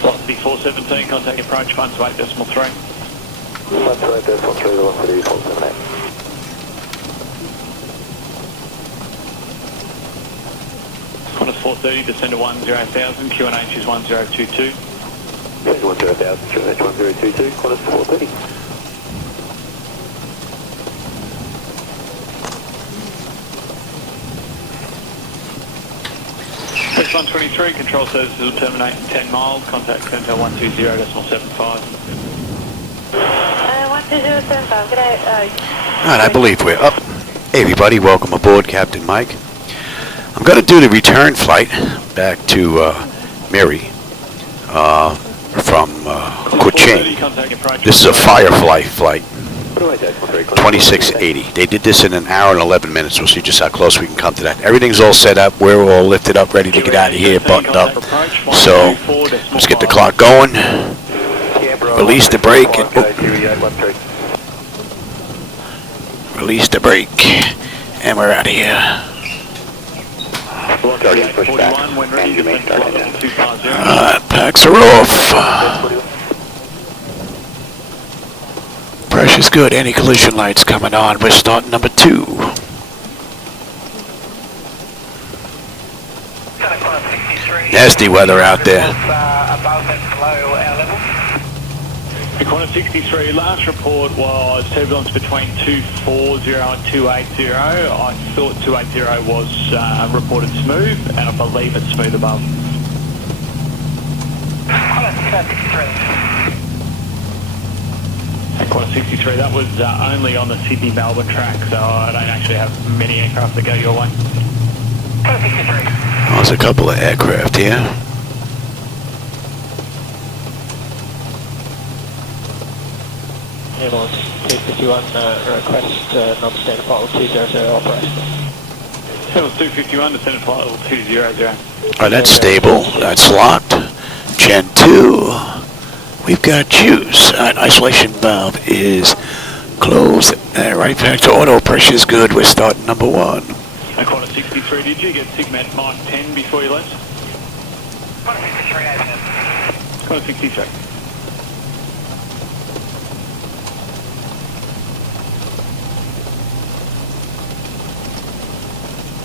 Velocity 417, contact approach 128.3. 128.3, velocity 478. Qantas 430, descend to 10,000, QNH is 1022. Descend to 10,000, QNH 1022, Qantas 430. West 123, control services will terminate in 10 miles, contact centre 120.75. 120.75, good day. Alright, I believe we're up. Hey everybody, welcome aboard, Captain Mike. I'm going to do the return flight back to Miri from Kuching. This is a Firefly flight, 2680. They did this in an hour and 11 minutes. We'll see just how close we can come to that. Everything's all set up. We're all lifted up, ready to get out of here, buttoned up. So, let's get the clock going. Release the brake. Release the brake. And we're out of here. Packs are off. Pressure's good. Anti-collision lights coming on. We're starting number 2. Nasty weather out there. Qantas 63, last report was turbulence between 240 and 280. I thought 280 was reported smooth, and I believe it's smooth above. Qantas 63, that was only on the Sydney-Melbourne track, so I don't actually have many aircraft that go your way. Oh, there's a couple of aircraft here. Airborne 251, request non-standard flight level 200 operation. Level 251, descendant flight level 200. Oh, that's stable. That's locked. Gen 2. We've got juice. Isolation valve is closed. Right back to auto. Pressure's good. We're starting number 1. Qantas 63, did you get Sigmet Mike 10 before you left? Qantas 63, Qantas 63.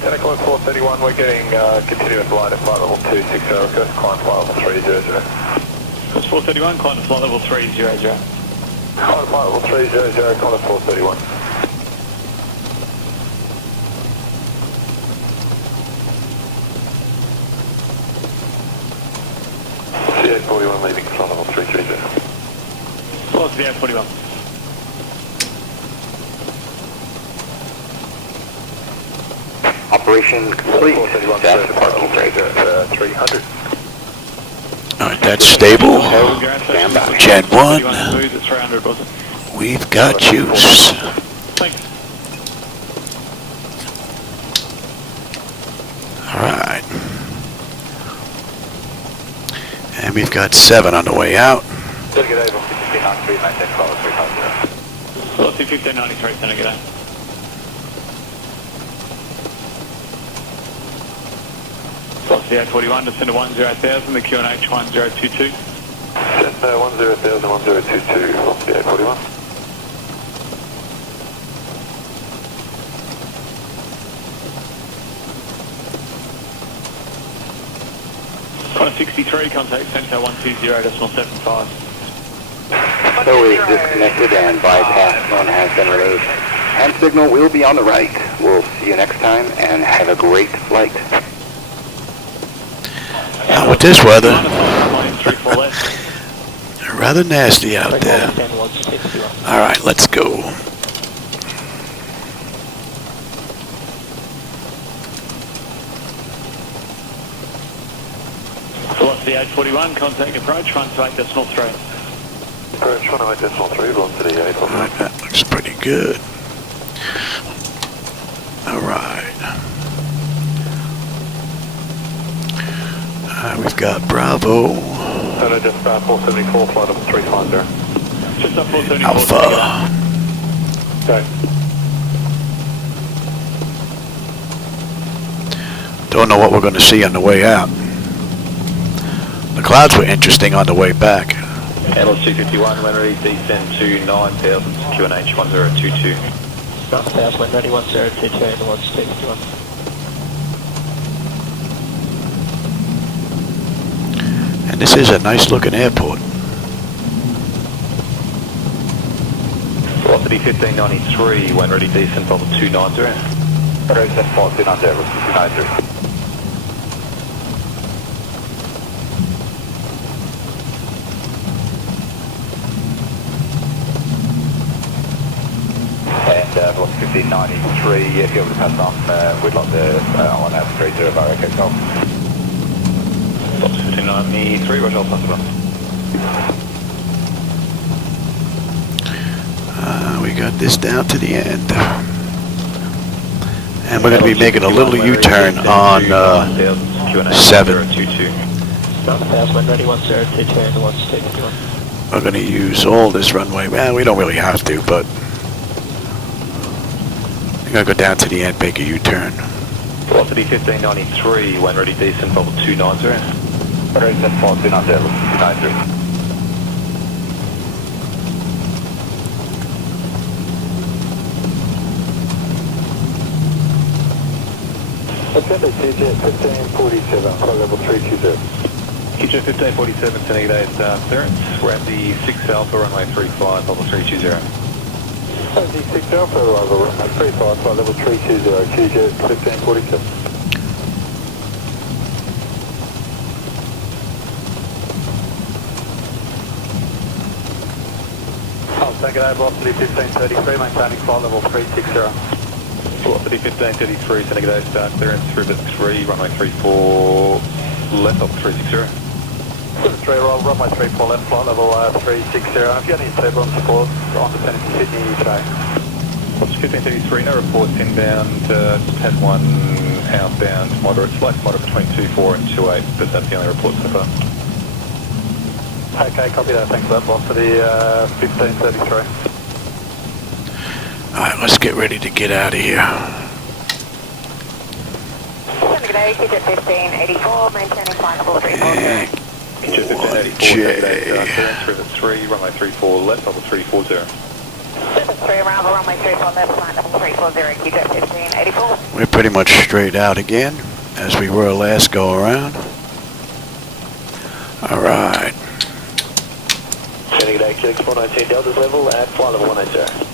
Qantas 431, we're getting continuous line at flight level 260, request climb flight level 300. Qantas 431, climb to flight level 300. Climb flight level 300, Qantas 431. CA41 leaving flight level 330. Flight CA41. Operation complete. That's the parking brake at 300. Alright, that's stable. Gen 1. We've got juice. Alright. And we've got 7 on the way out. Velocity 1593, Senator, good day. Velocity 841, descend to 10,000, the QNH 1022. Descend 10,000, 1022, velocity 841. Qantas 63, contact centre 120.75. So is disconnected and bypass zone has been removed. Hand signal will be on the right. We'll see you next time and have a great flight. Now with this weather, rather nasty out there. Alright, let's go. Velocity 841, contact approach 128.3. Approach 128.3, velocity 841. Alright, that looks pretty good. Alright. We've got Bravo. Just 474, flight level 350. Just up 474. Alpha. Okay. Don't know what we're going to see on the way out. The clouds were interesting on the way back. ILS-251, when ready, descend to 9,000, QNH 1022. 9,000, when ready, 1022, and the 251. And this is a nice looking airport. Velocity 1593, when ready, descend level 290. Descend 290, 290. And velocity 1593, if you're able to pass on, we'd like to on out 30 of our echo golf. Velocity 1593, Roger, I'll pass it on. We got this down to the end. And we're going to be making a little U-turn on 7. 9,000, when ready, 1022, and the 251. We're going to use all this runway. Well, we don't really have to, but I'm going to go down to the end, make a U-turn. Velocity 1593, when ready, descent level 290. Descent 290, 290. Attempt at QJ 1547, flight level 320. QJ 1547, sending today's clearance. We're at the 6 Alpha, runway 35, level 320. The 6 Alpha, runway 35, flight level 320, QJ 1547. Take it over, velocity 1533, maintaining flight level 360. Velocity 1533, sending today's clearance through bit 3, runway 34 left, level 360. 3 roll, runway 34 left, flight level 360. If you have any turbulence support on descending to Sydney today. Velocity 1533, no reports inbound, just had one outbound moderate, slack moderate between 24 and 28, but that's the only report so far. Okay, copy that, thanks for that, velocity 1533. Alright, let's get ready to get out of here. Good day, QJ 1584, maintaining flight level 340. QJ 1584, clearance through the 3, runway 34 left, level 340. Surface 3 arrival, runway 34 left, flight level 340, QJ 1584. We're pretty much straight out again, as we were last go around. Alright. Sending today, Kuching 419 Delta's level at flight level 180.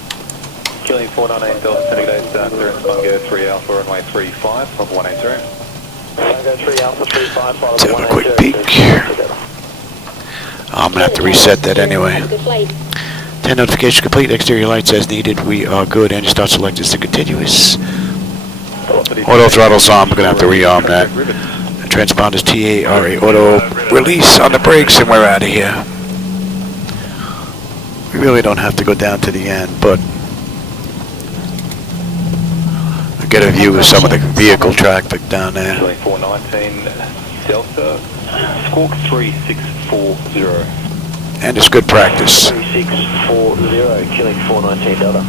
Kuching 419 Delta, sending today's clearance, Bungo 3 Alpha, runway 35, level 180. Bungo 3 Alpha, 35, flight Let's level have a quick 180. peek. I'm going to have to reset that anyway. 10 notification complete, exterior lights as needed. We are good. Engine start selected to continuous. Auto throttle's on. We're going to have to rearm that. The transponders TARA auto release on the brakes, and we're out of here. We really don't have to go down to the end, but I'll get a view of some of the vehicle traffic down there. 419 Delta, squawk 3640. And it's good practice. 3640, killing 419 Delta.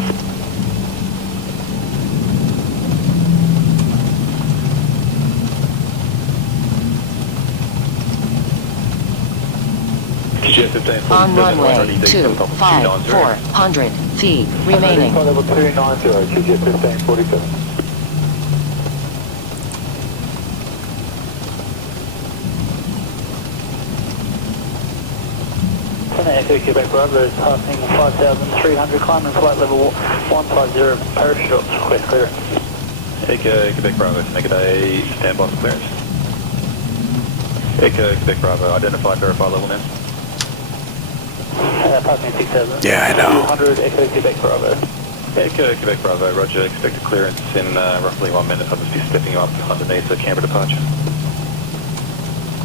On runway 25400 feet remaining. Level 290, QJ 1547. Echo Quebec Bravo is passing 5,300, climbing flight level 150, parachute ops, request clearance. Echo Quebec Bravo, make it a standby for clearance. Echo Quebec Bravo, identify, verify level now. Passing 6,000. Yeah, I know. 200, Echo Quebec Bravo. Echo Quebec Bravo, roger, expect a clearance in roughly 1 minute. I'll just be stepping up underneath the Canberra departure.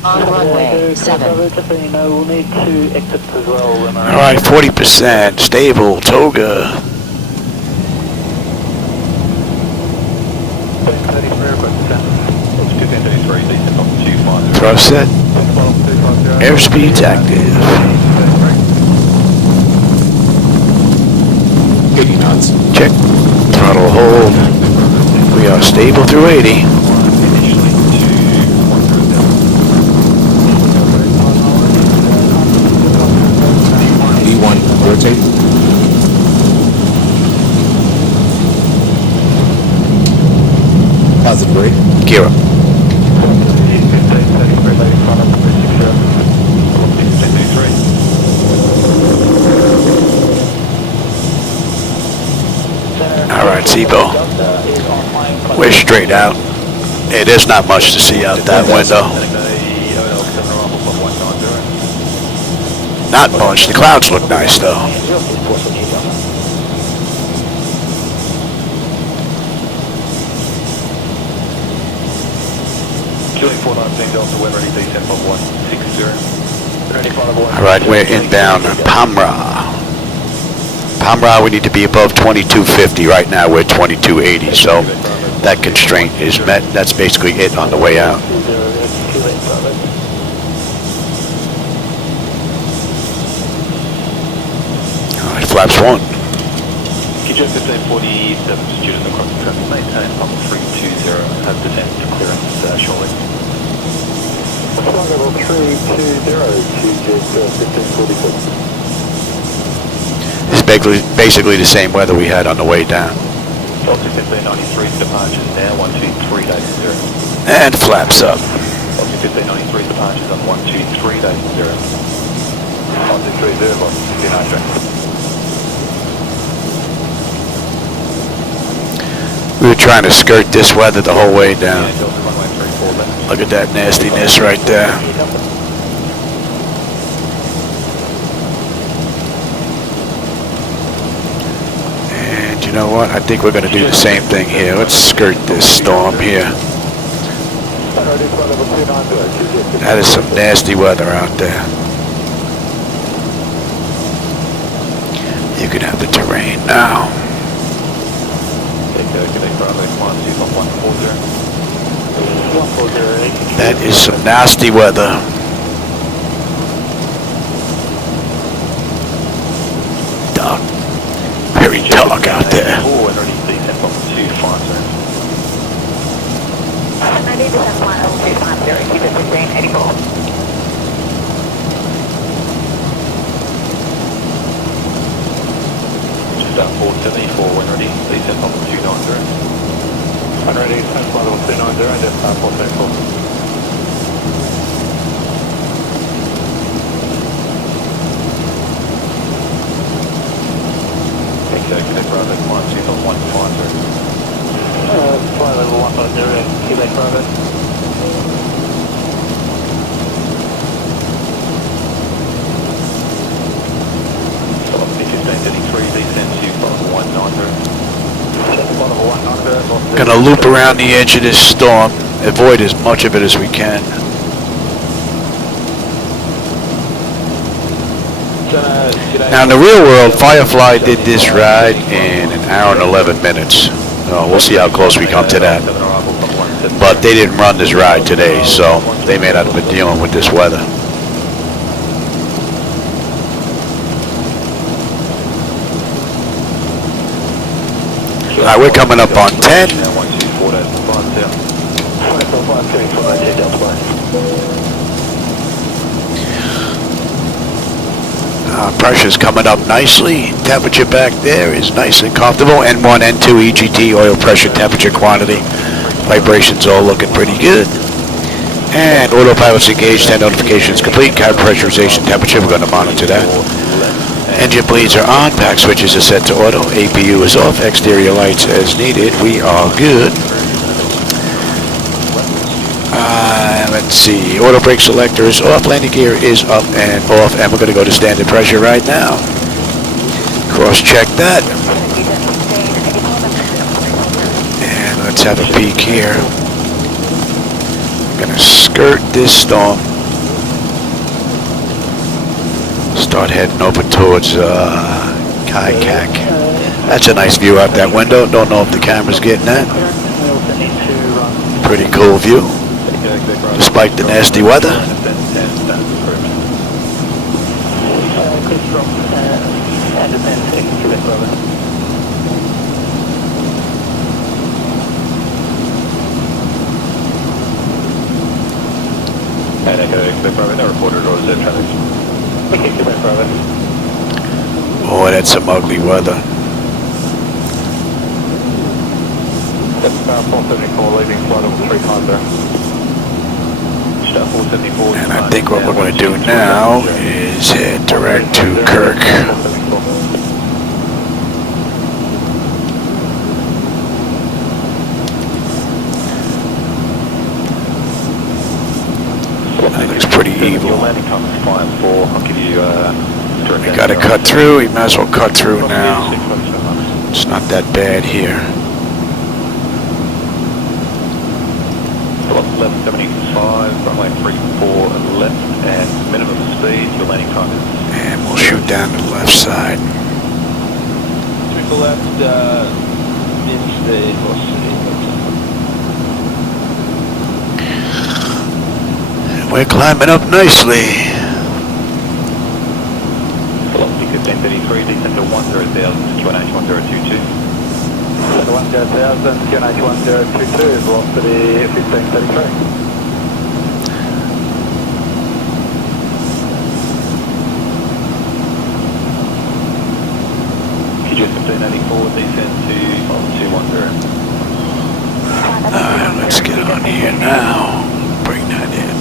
On runway 7. Just so you know, we'll need 2 exits as well. Alright, 40%, stable, toga. 1533, decent off 250. Thrust set. Airspeed's active. 80 knots. Check. Throttle hold. We are stable through 80. gear up. 1533, lady front of 360. 1533. All right, Zibo. We're straight out. Hey, there's not much to see out that window. Not much. The clouds look nice, though. All right, we're inbound Pamra. Pamra, we need to be above 2250. Right now, we're 2280, so that constraint is met. That's basically it on the way out. All right, flaps 1. QJ 1547, student across the traffic, maintain level 320, have descent to clearance shortly. Flight level 320, QJ 1547. It's basically the same weather we had on the way down. Delta 1593 departures now, 123.0. And flaps up. Delta 1593 departures on 123.0. 123.0, boss, 1593. We were trying to skirt this weather the whole way down. Look at that nastiness right there. And you know what? I think we're going to do the same thing here. Let's skirt this storm here. That is some nasty weather out there. You can have the terrain now. That is some nasty weather. Dark. Very dark out there. Just about 474 when ready, please set up 290. When ready, flight level 290, and just 474. Quebec Bravo, climb 2.150. Flight level 150, Quebec Bravo. Velocity 1533, descend to flight level 190. Flight level 190. Gonna loop around the edge of this storm, avoid as much of it as we can. Now in the real world, Firefly did this ride in an hour and 11 minutes. We'll see how close we come to that. But they didn't run this ride today, so they may not have been dealing with this weather. Alright, we're coming up on 10. Pressure's coming up nicely. Temperature back there is nice and comfortable. N1, N2, EGT, oil pressure, temperature, quantity. Vibrations all looking pretty good. And autopilot's engaged, 10 notifications complete. Cabin pressurization, temperature, we're going to monitor that. Engine bleeds are on, pack switches are set to auto, APU is off, exterior lights as needed. We are good. Let's see, auto brake selector is off, landing gear is up and off, and we're going to go to standard pressure right now. Cross-check that. And let's have a peek here. I'm going to skirt this storm. Start heading over towards Kaikak. That's a nice view out that window. Don't know if the camera's getting that. Pretty cool view, despite the nasty weather. Boy, that's some ugly weather. Star 474 leaving flight level 350. Star 474. And I think what we're going to do now is head direct to Kirk. That looks pretty evil. Your landing time is 5-4. I'll give you We got to cut through. We might as well cut through now. It's not that bad here. 1175, runway 34 left, and minimum speed. Your landing time is. And we'll shoot down to the left side. Triple left, min speed, We're climbing up nicely. Velocity 1533, descend to 10,000, QNH 1022. 10,000, QNH 1022, velocity 1533. QG 1584, descend to 210. Alright, let's get on here now. Bring that in.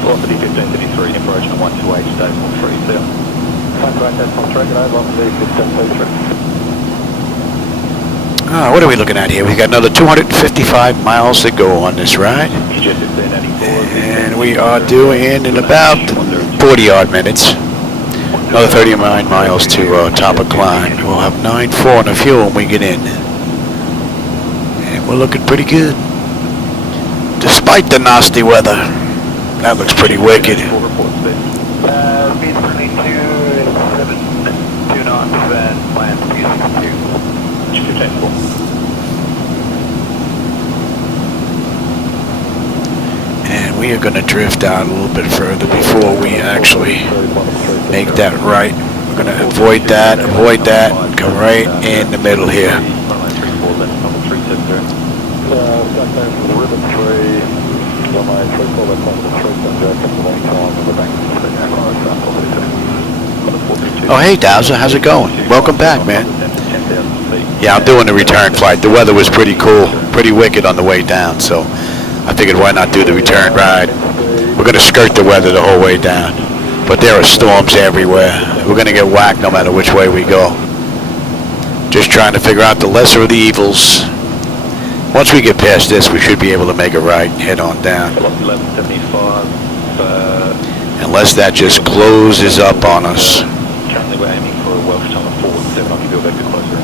Velocity 1533, approaching 128, decimal 30. 128, decimal 3, good over, velocity 1533. What are we looking at here? We got another 255 miles to go on this ride. And we are due in about 40 odd minutes. Another 39 miles to top of climb. We'll have 9.4 on the fuel when we get in. And we're looking pretty good. Despite the nasty weather. That looks pretty wicked. Speed 22, 2 knots, and plan speed 62. 15. And we are going to drift out a little bit further before we actually make that right. We're going to avoid that, and come right in the middle here. Oh, hey, Dowser, how's it going? Welcome back, man. Yeah, I'm doing the return flight. The weather was pretty cool, pretty wicked on the way down, so I figured why not do the return ride. We're going to skirt the weather the whole way down, but there are storms everywhere. We're going to get whacked no matter which way we go. Just trying to figure out the lesser of the evils. Once we get past this, we should be able to make a right and head on down. 1175. Unless that just closes up on us. Currently we're aiming for a Welsh time of 417. I'll give you a vector closer.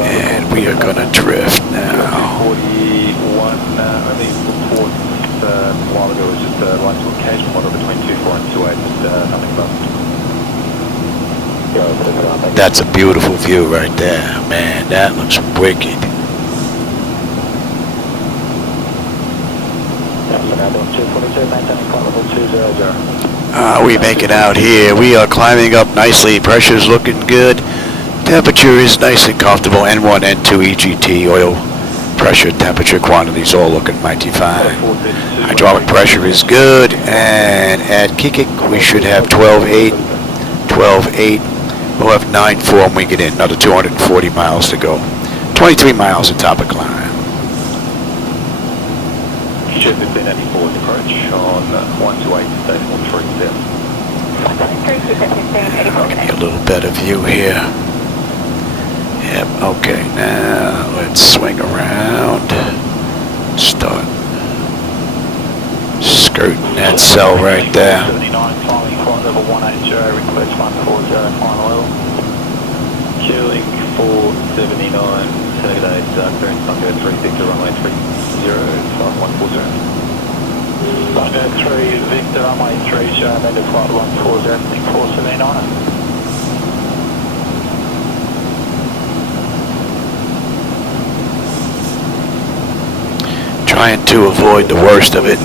And we are going to drift now. 41, only report a while ago was just line to occasional model between 24 and 28, but nothing above. That's a beautiful view right there. Man, that looks wicked. We make it out here. We are climbing up nicely. Pressure's looking good. Temperature is nice and comfortable. N1, N2, EGT, oil pressure, temperature, quantities all looking mighty fine. Hydraulic pressure is good. And at Kuching, we should have 12.8. 12.8. We'll have 9.4 when we get in. Another 240 miles to go. 23 miles at top of climb. Jet 1584 approach on 128, decimal 37. I'll give you a little better view here. Yep, okay, now let's swing around. Start skirting that cell right there. 79, climbing flight level 180, request 140, final level. Queuing 479, Saturday, clearance Tango 3 Victor, runway 30, flight 140. Tango 3 Victor, runway 30, amended flight 140, 479. Trying to avoid the worst of it.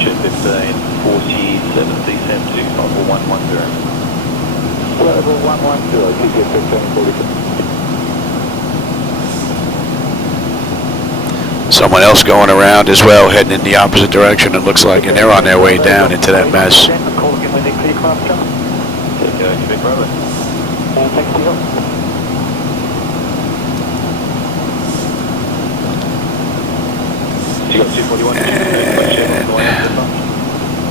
Jet 15. 47, descend to level 110. Level 110, TTS 1540. Someone else going around as well, heading in the opposite direction, it looks like, and they're on their way down into that mess. There you go, big brother. Thanks for your help. You got 241. And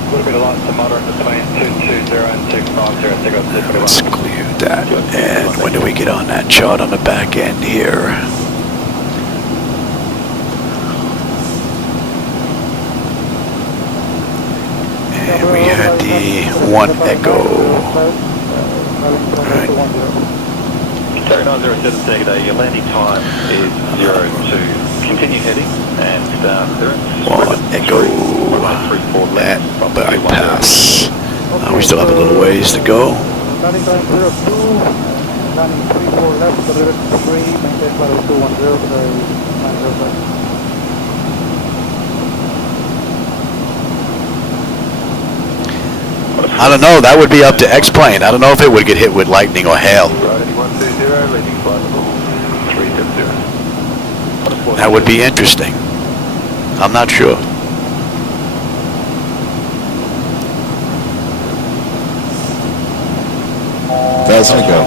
A little bit of light to moderate between 220 and 250. let's clear that. And when do we get on that chart on the back end here? And we had the 1 Echo. Right. Carry 907 take it, your landing time is 02. Continue heading and clearance. 1 Echo. That bypass. We still have a little ways to go. Landing time 02, landing 34 left, the rivet 3, maintain level 210, 905. I don't know, that would be up to X-Plane. I don't know if it would get hit with lightning or hail. That would be interesting. I'm not sure. That's a go.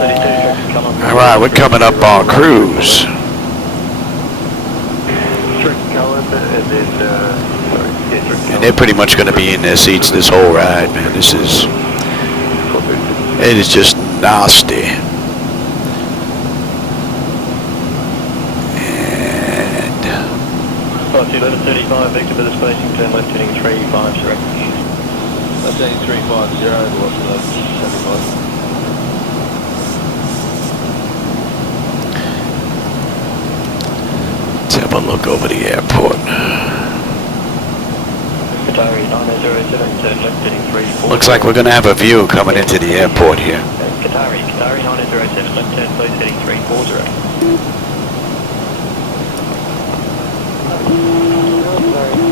All right, we're coming up on cruise. And they're pretty much going to be in their seats this whole ride, man. It is just nasty. And 1135, Victor for the spacing, turn left heading 35, direct. That's heading 350, the watch 1175. let's have a look over the airport. Qatari 907, turn left heading 34. Looks like we're going to have a view coming into the airport here. Qatari 907, left turn please heading 340.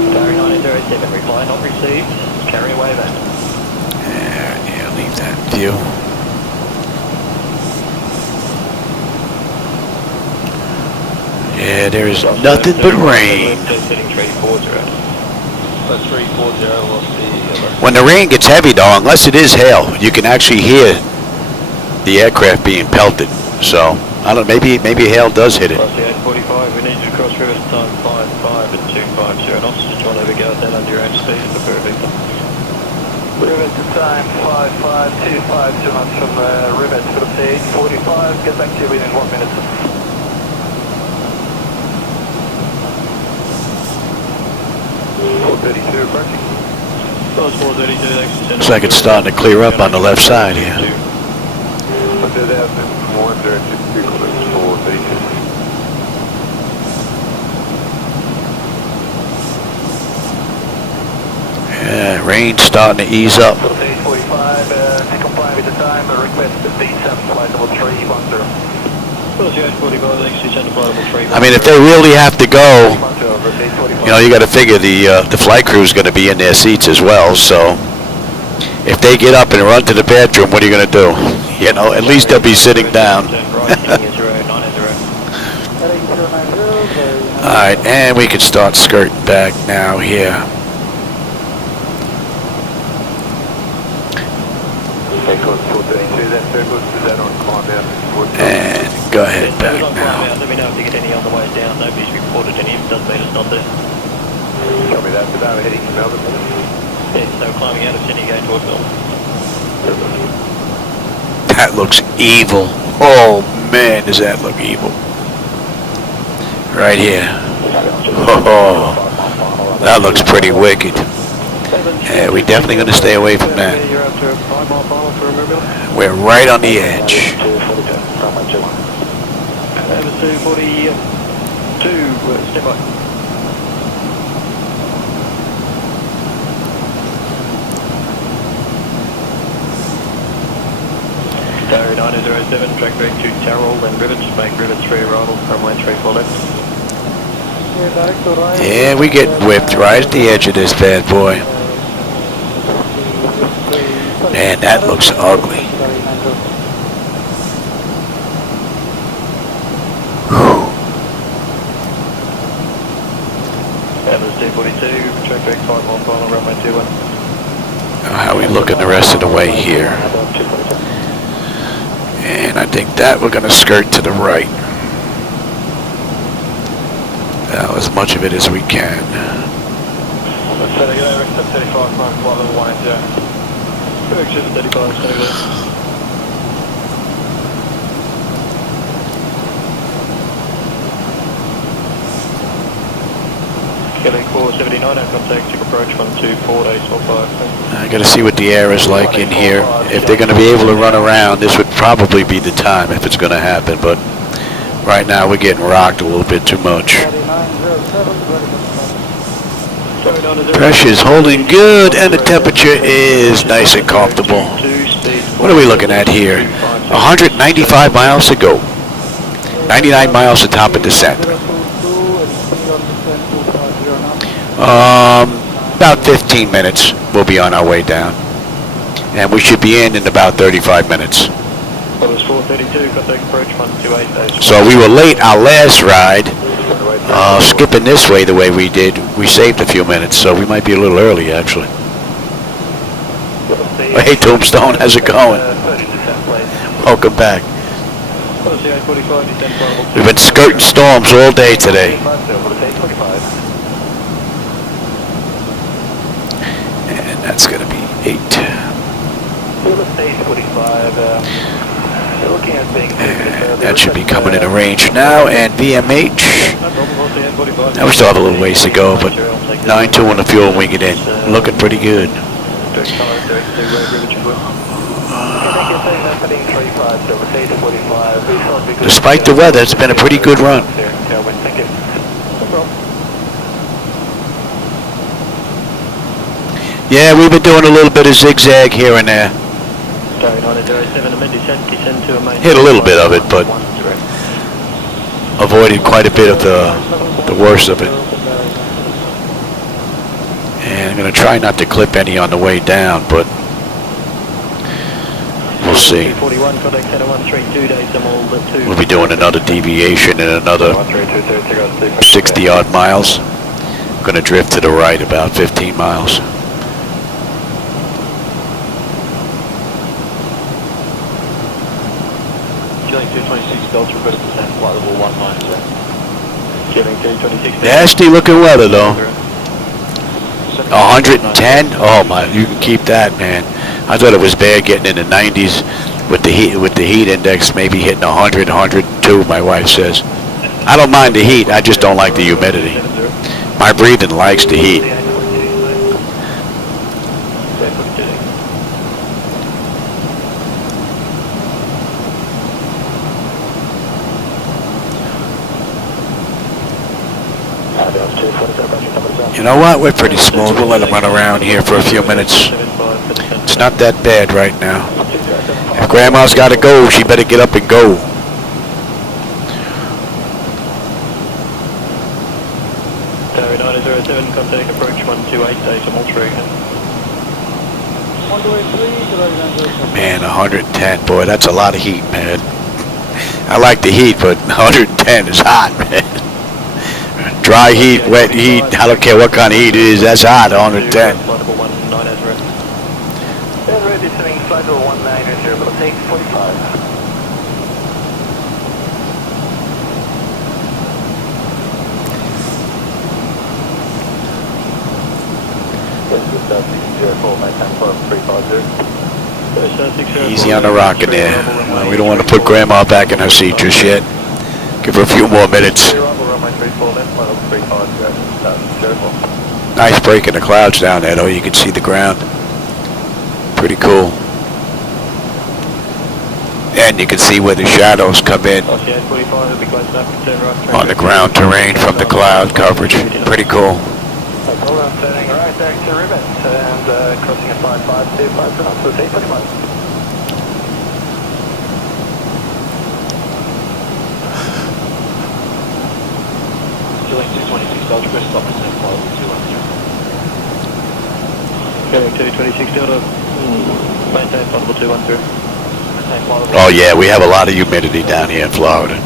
Qatari 907, reply not received, carry away that. Yeah, leave that view. Yeah, there is nothing but rain. That's 340, lost the... When the rain gets heavy, though, unless it is hail, you can actually hear the aircraft being pelted. So, I don't know, maybe hail does hit it. Plus the 845, we need you to cross river time 55 and 250 knots. Just trying to navigate that under your own speed for Victor. Rivet to time 55, 250 knots from Rivet to the 845. Get back to you within 1 minute. Looks like it's starting to clear up on the left side here. Yeah, rain's starting to ease up. 845, comply with the time, request descent flight level 310. I mean, if they really have to go, you know, you got to figure the flight crew is going to be in their seats as well. So if they get up and run to the bathroom, what are you going to do? You know, at least they'll be sitting down. All right, and we can start skirting back now here. And go ahead back now. Let me know if you get any on the way down. Nobody's reported any. Doesn't mean it's not there. Copy that. Today we're heading to Melbourne. Yeah, so climbing out of Sydney going towards Melbourne. That looks evil. Oh man, does that look evil. Right here. Oh, that looks pretty wicked. Yeah, we're definitely going to stay away from that. We're right on the edge. Over 242, step by. Tower 907, track direct to Tarrell and Rivets, make Rivets 3 arrival, runway 34 left. Yeah, we get whipped right at the edge of this bad boy. Man, that looks ugly. LS-Z42, track back 51 final, runway 21. How we looking the rest of the way here? And I think that we're going to skirt to the right. Now, as much of it as we can. Let's set it over, 35 final, flight level 180. Correction, 35, stay there. Killing 479, no contact, check approach 124, days 45. I got to see what the air is like in here. If they're going to be able to run around, this would probably be the time if it's going to happen. But right now we're getting rocked a little bit too much. Pressure's holding good, and the temperature is nice and comfortable. What are we looking at here? 195 miles to go. 99 miles to top of descent. About 15 minutes, we'll be on our way down. And we should be in about 35 minutes. So we were late our last ride. Skipping this way the way we did, we saved a few minutes, so we might be a little early actually. Hey Tombstone, how's it going? Welcome back. We've been skirting storms all day today. And that's going to be 8. That should be coming into range now, and VMH. Now we still have a little ways to go, but 9.2 on the fuel and we get in. Looking pretty good. Despite the weather, it's been a pretty good run. Yeah, we've been doing a little bit of zigzag here and there. Hit a little bit of it, but avoided quite a bit of the worst of it. And I'm going to try not to clip any on the way down, but we'll see. We'll be doing another deviation in another 60 odd miles. I'm going to drift to the right about 15 miles. Nasty looking weather though. 110? Oh my, you can keep that, man. I thought it was bad getting in the 90s with the heat index maybe hitting 100, 102, my wife says. I don't mind the heat, I just don't like the humidity. My breathing likes the heat. You know what? We're pretty smooth. We'll let them run around here for a few minutes. It's not that bad right now. If Grandma's got to go, she better get up and go. Man, 110. Boy, that's a lot of heat, man. I like the heat, but 110 is hot, man. Dry heat, wet heat, I don't care what kind of heat it is, that's hot, 110. Easy on the rock in there. We don't want to put Grandma back in her seat just yet. Give her a few more minutes. Nice break in the clouds down there though, you can see the ground. Pretty cool. And you can see where the shadows come in on the ground terrain from the cloud coverage. Pretty cool. Getting 226 Delta, Maintain flight level 210. Oh yeah, we have a lot of humidity down here in Florida.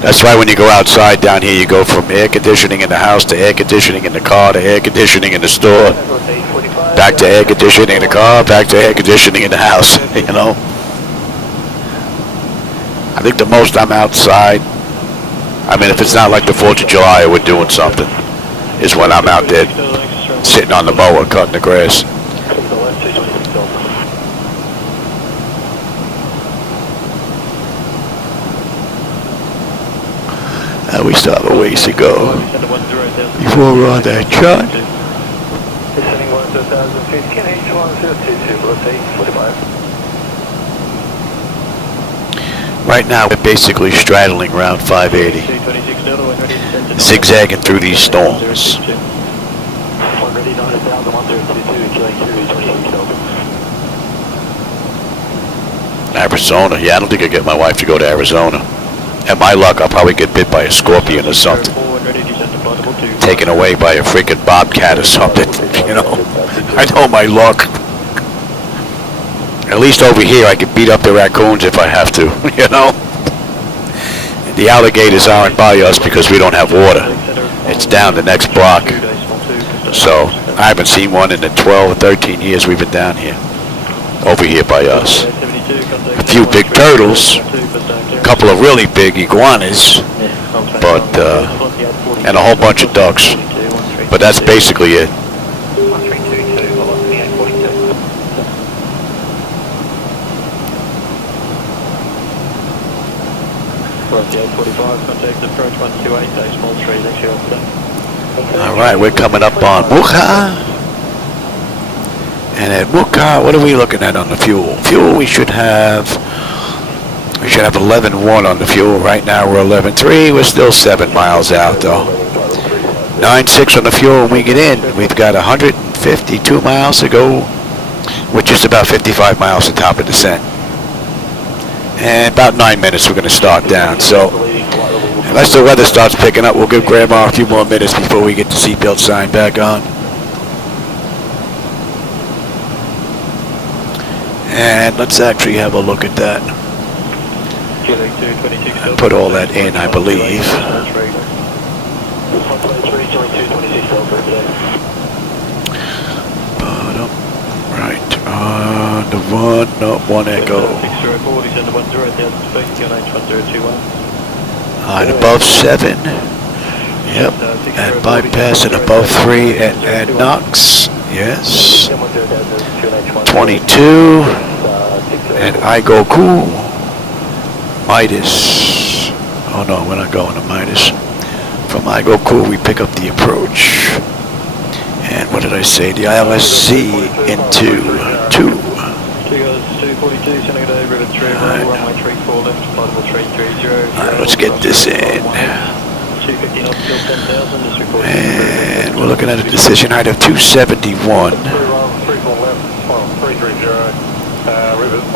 That's why when you go outside down here, you go from air conditioning in the house to air conditioning in the car to air conditioning in the store, back to air conditioning in the car, back to air conditioning in the house, you know. I think the most I'm outside, I mean, if it's not like the 4th of July or we're doing something, is when I'm out there sitting on the mower cutting the grass. We still have a ways to go before we're on that chart. Right now we're basically straddling around 580, zigzagging through these storms. Arizona, yeah, I don't think I'll get my wife to go to Arizona. And my luck, I'll probably get bit by a scorpion or something. Taken away by a freaking bobcat or something, you know. I know my luck. At least over here, I can beat up the raccoons if I have to, you know. The alligators aren't by us because we don't have water. It's down the next block. So, I haven't seen one in the 12 or 13 years we've been down here. Over here by us. A few big turtles, a couple of really big iguanas, but and a whole bunch of ducks. But that's basically it. All right, we're coming up on Muha. And at Muka, what are we looking at on the fuel? Fuel, we should have 11.1 on the fuel. Right now we're 11.3. We're still 7 miles out though. 9.6 on the fuel when we get in. We've got 152 miles to go, which is about 55 miles to top of descent. And about 9 minutes we're going to start down. So unless the weather starts picking up, we'll give Grandma a few more minutes before we get the seatbelt sign back on. And let's actually have a look at that. Put all that in, I believe. Bottom right on the one, no, one echo. On above 7. Yep. And bypassing above 3 at Knox. Yes. 22. And Igoku. Midas. Oh no, we're not going to Midas. From Igoku we pick up the approach. And what did I say? The ILS-Z into 2. Alright, let's get this in. And we're looking at a decision height of 271.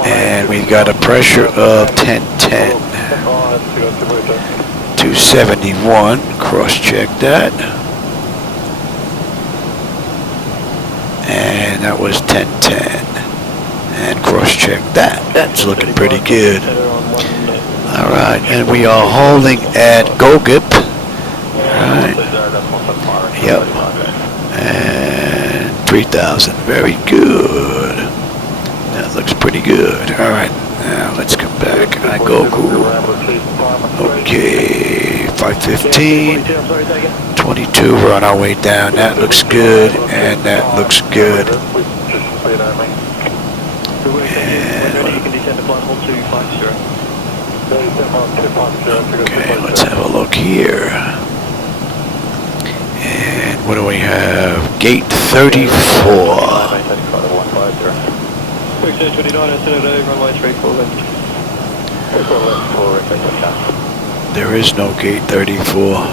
And we've got a pressure of 1010. 271, cross-check that. And that was 1010. And cross-check that. That's looking pretty good. Alright, and we are holding at Gogip. Alright. Yep. And 3,000. Very good. That looks pretty good. Alright, now let's come back. Igoku. Okay, 515. 22, we're on our way down. That looks good, and that looks good. Okay, let's have a look here. And what do we have? Gate 34. There is no gate 34.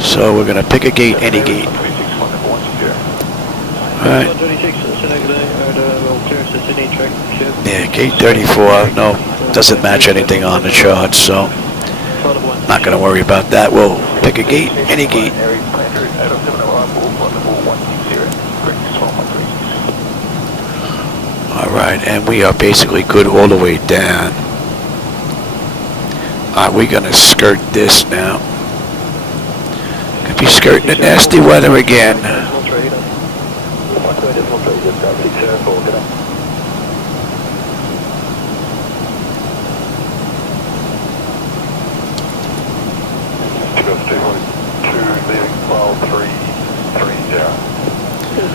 So we're going to pick a gate, any gate. Alright. Yeah, gate 34. No, doesn't match anything on the chart, so Not going to worry about that. We'll pick a gate, any gate. Alright, and we are basically good all the way down. We're going to skirt this now. Could be skirting the nasty weather again. Leaving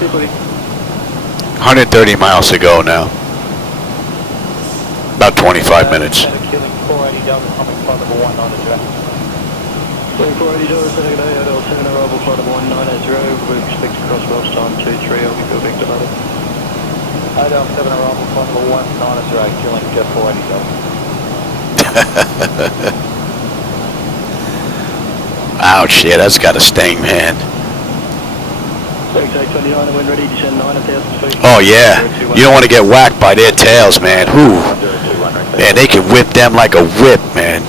330. 130 miles to go now. About 25 minutes. Killing 480 Delta, coming flight level 190. Killing 480 Delta, Senegal Hotel 7 arrival flight level 190. We expect to cross Welsh time 23. I'll be good victim of it. Hotel 7 arrival flight level 190, killing 480 Delta. Ouch, yeah, that's got a sting, man. Oh yeah, you don't want to get whacked by their tails, man. Whoo, man, they can whip them like a whip, man.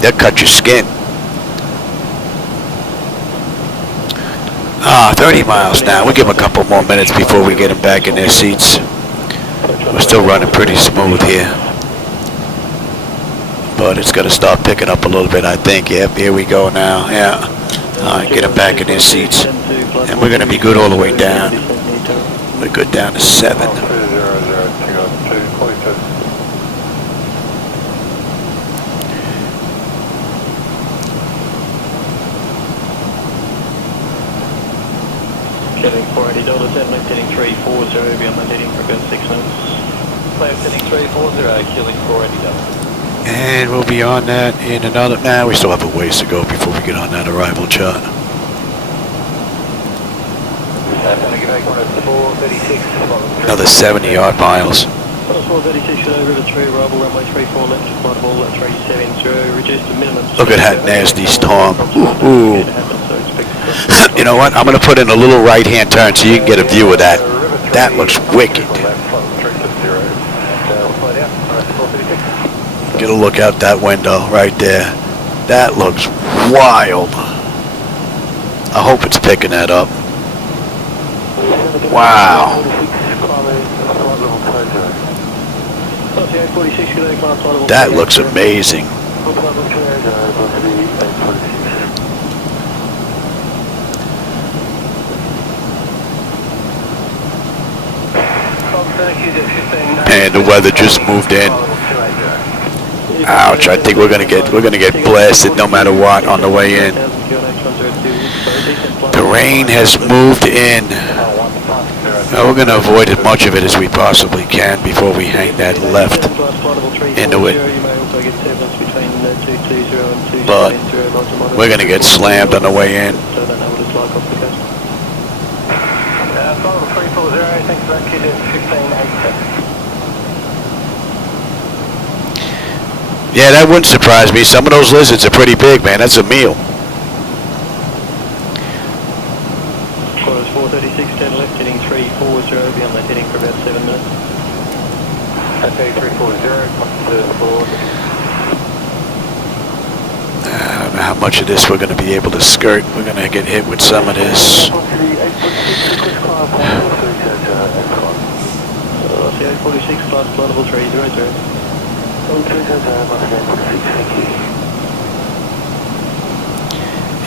They'll cut your skin. 30 miles now. We'll give them a couple more minutes before we get them back in their seats. We're still running pretty smooth here, but it's going to start picking up a little bit, I think. Yep, here we go now. Yeah. All right, get them back in their seats. And we're going to be good all the way down. We're good down to 7. Killing 480 Delta 7, left heading 340, beyond the heading for about 6 minutes. Left heading 340, killing 480 Delta. And we'll be on that in another... Nah, we still have a ways to go before we get on that arrival chart. Another 70-odd miles. 436 over to 3 arrival, runway 34 left, flight of all at 370, reduced to minimum. Look at that nasty storm. Ooh. You know what? I'm going to put in a little right-hand turn so you can get a view of that. That looks wicked. Get a look out that window right there. That looks wild. I hope it's picking that up. Wow. That looks amazing. And the weather just moved in. Ouch, I think we're gonna get blasted no matter what on the way in. The rain has moved in. Now we're gonna avoid as much of it as we possibly can before we hang that left into it. But we're gonna get slammed on the way in. Yeah, that wouldn't surprise me. Some of those lizards are pretty big, man. That's a meal. Quarters 436, 10 left, heading 340, beyond that heading for about 7 minutes. Okay, 340, to the board. I don't know how much of this we're going to be able to skirt. We're going to get hit with some of this. CA 46, flight level 300.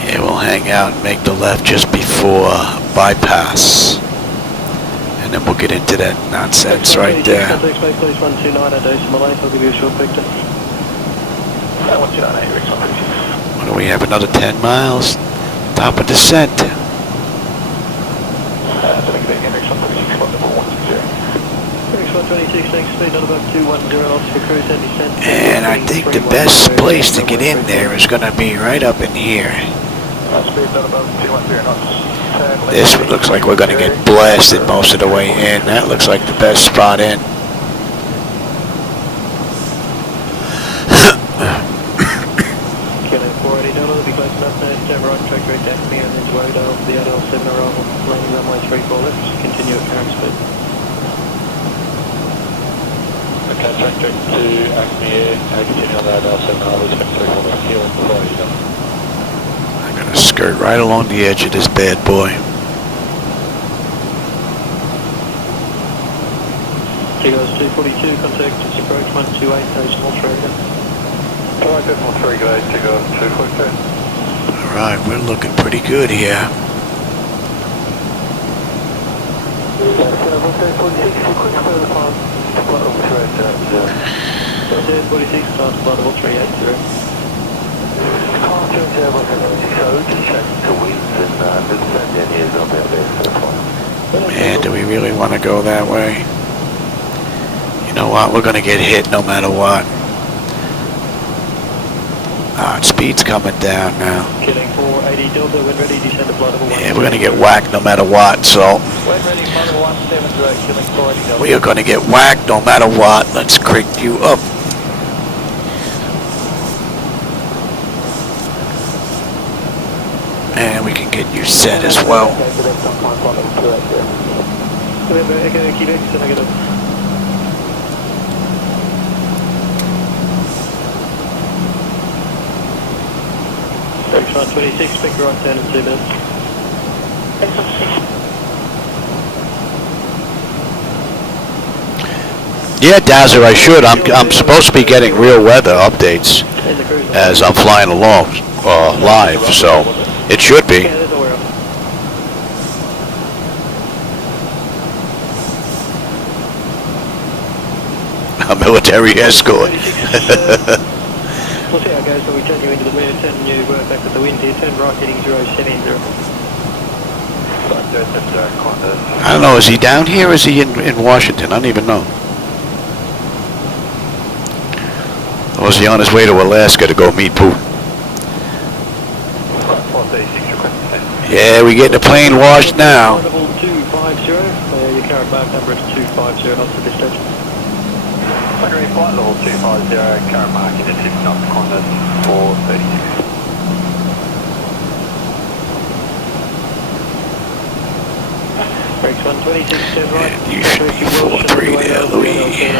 Yeah, we'll hang out and make the left just before bypass. And then we'll get into that nonsense right there. What do we have? Another 10 miles? Top of descent. And I think the best place to get in there is going to be right up in here. This looks like we're going to get blasted most of the way in. That looks like the best spot in. Killing 480 Delta, be close enough now. Stand right, track direct Acme and into Odell for the ILS-Z arrival. Landing runway 34 left, continue at current speed. Okay, track direct to Acme Air, continue on that ILS-Z, respect 3 left heel, before you go. I'm going to skirt right along the edge of this bad boy. Seagulls 242, contact to approach 128, decimal 3 again. Alright, decimal 3, go Seagulls 242. Alright, we're looking pretty good here. 46, start to level 380. Man, do we really want to go that way? You know what? We're going to get hit no matter what. Ah, speed's coming down now. Killing 480 Delta, when ready, descend to flight level 1. Yeah, we're going to get whacked no matter what, so When ready, flight level 170, killing 480 Delta. we are going to get whacked no matter what. Let's crank you up. And we can get you set as well. X1 26, pick right down in 2 minutes. Yeah, Dazzer, I should. I'm supposed to be getting real weather updates as I'm flying along live, so it should be. Okay, there's a we're up. A military escort. We'll see how it goes when we turn you into the rear, turn you back with the wind here, turn right heading 070. I don't know, is he down here or is he in Washington? I don't even know. Or was he on his way to Alaska to go meet Putin? Yeah, we getting the plane washed now. Level 250, your current mark number is 250 knots at this stage. Flight level 250, current mark in the 6 knots, Qantas 436. Brakes 126, turn right. You should be 4-3 there, Louis.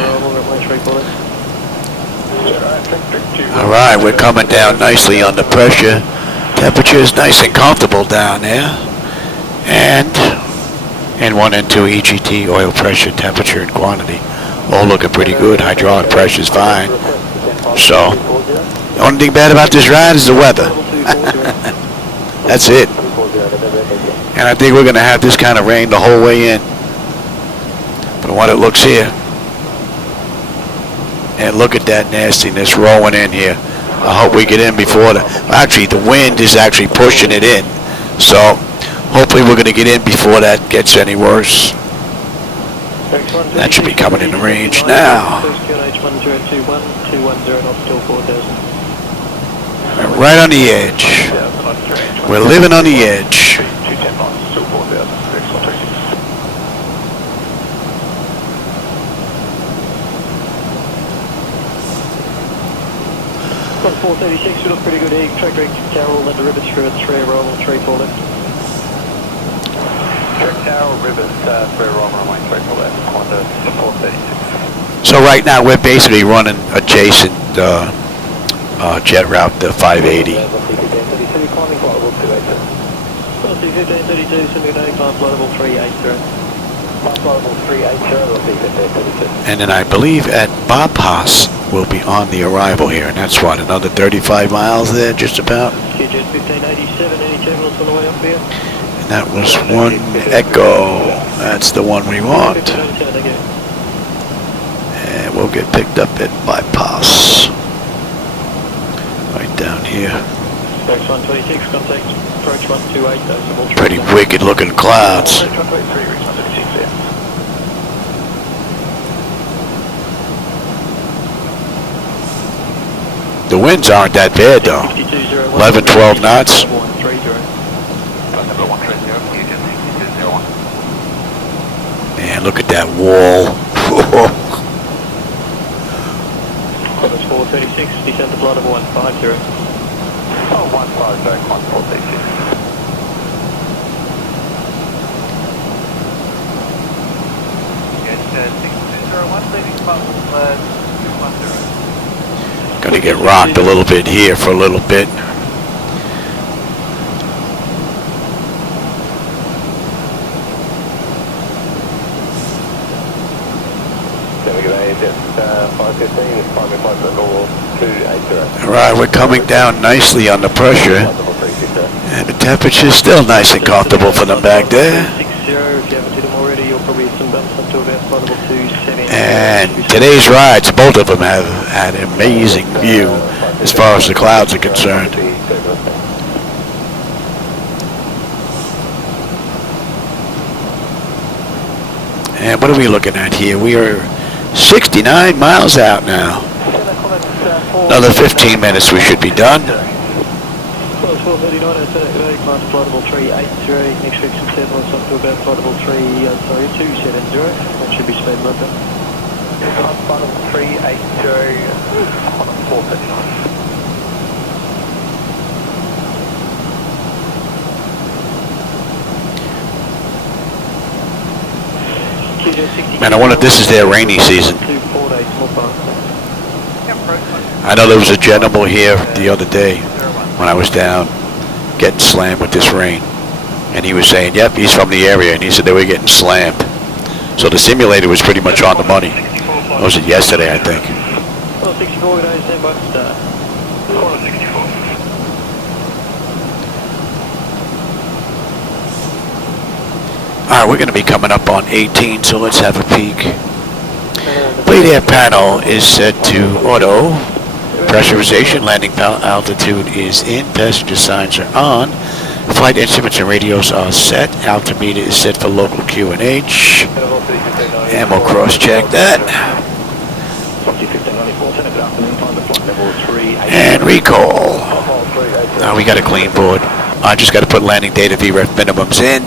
Alright, we're coming down nicely under pressure. Temperature is nice and comfortable down there. And N1 and 2 EGT, oil pressure, temperature, and quantity. All looking pretty good. Hydraulic pressure is fine. So, the only thing bad about this ride is the weather. That's it. And I think we're going to have this kind of rain the whole way in. From what it looks here. And look at that nastiness rolling in here. I hope we get in before actually the wind is actually pushing it in. So hopefully we're going to get in before that gets any worse. That should be coming in the range now. We're right on the edge. We're living on the edge. 436, we look pretty good here. Track direct to Carroll, then the rivets through at 3 roll, 3 4 left. Track Carroll, rivets 3 roll, runway 3 4 left, Qantas 436. So right now we're basically running adjacent jet route to 580. Climbing flight level 280. 1532, simulating climb flight level 380. And then I believe at Bapas will be on the arrival here, and that's what, another 35 miles there, just about. QJet 1587, any terminals on the way up here? And that was 1 Echo. That's the one we want. And we'll get picked up at Bypass. Right down here. X 126, contact approach 128, Pretty wicked looking clouds. The winds aren't that bad though. 11, 12 knots. Man, look at that wall. Qantas 436, descend to flight level 150. Oh, 150, Qantas 436. Yes, 6201, Gonna get rocked a little bit here for a little bit. Alright, we're coming down nicely under pressure. And the temperature's still nice and comfortable for them back there. And today's rides, both of them have had an amazing view as far as the clouds are concerned. And what are we looking at here? We are 69 miles out now. Another 15 minutes we should be done. 439, class flight level 380, expectation 7 on up to about flight level 270, that should be speed right there. Class flight level 380 on 439. Man, I wonder if this is their rainy season. I know there was a gentleman here the other day when I was down getting slammed with this rain. And he was saying, yep, he's from the area, and he said they were getting slammed. So the simulator was pretty much on the money. What was it, yesterday, I think? 64 days, stand by to start. 64. Alright, we're going to be coming up on 18, so let's have a peek. Bleed air panel is set to auto. Pressurization, landing altitude is in. Passenger signs are on. Flight instruments and radios are set. Altimeter is set for local QNH. And we'll cross-check that. And recall. Now we got a clean board. I just got to put landing data VREF minimums in.